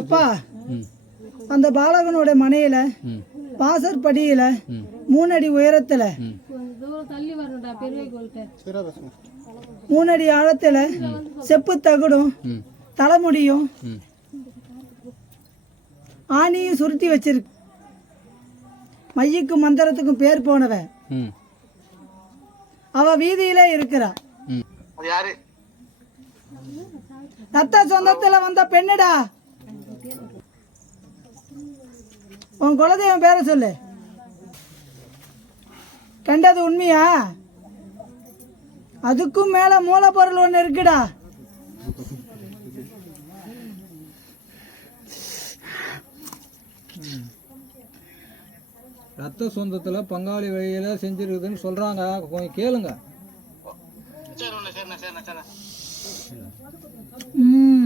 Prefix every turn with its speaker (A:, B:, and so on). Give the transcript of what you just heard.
A: அப்பா. அந்த பாலகனோட மனையில வாசற்படியில மூணடி உயரத்துல மூணடி ஆழத்துல செப்பு தகுடும் தலைமுடியும் ஆணியும் சுருட்டி வச்சிருக்கு மையுக்கும் மந்திரத்துக்கும் பேர் போனவ
B: ம்.
A: அவ வீதியில இருக்கிறா. ரத்த சொந்தத்துல வந்த பெண்ணுடா. உன் குலதெய்வம் பேரை சொல்லு. கண்டது உண்மையா? அதுக்கும் மேல மூலப்பொருள் ஒன்று இருக்குடா.
B: ரத்த சொந்தத்தில் பங்காளி வழியில் செஞ்சிருக்குதுன்னு சொல்கிறாங்க கொஞ்சம் கேளுங்க.
A: Cara, mm.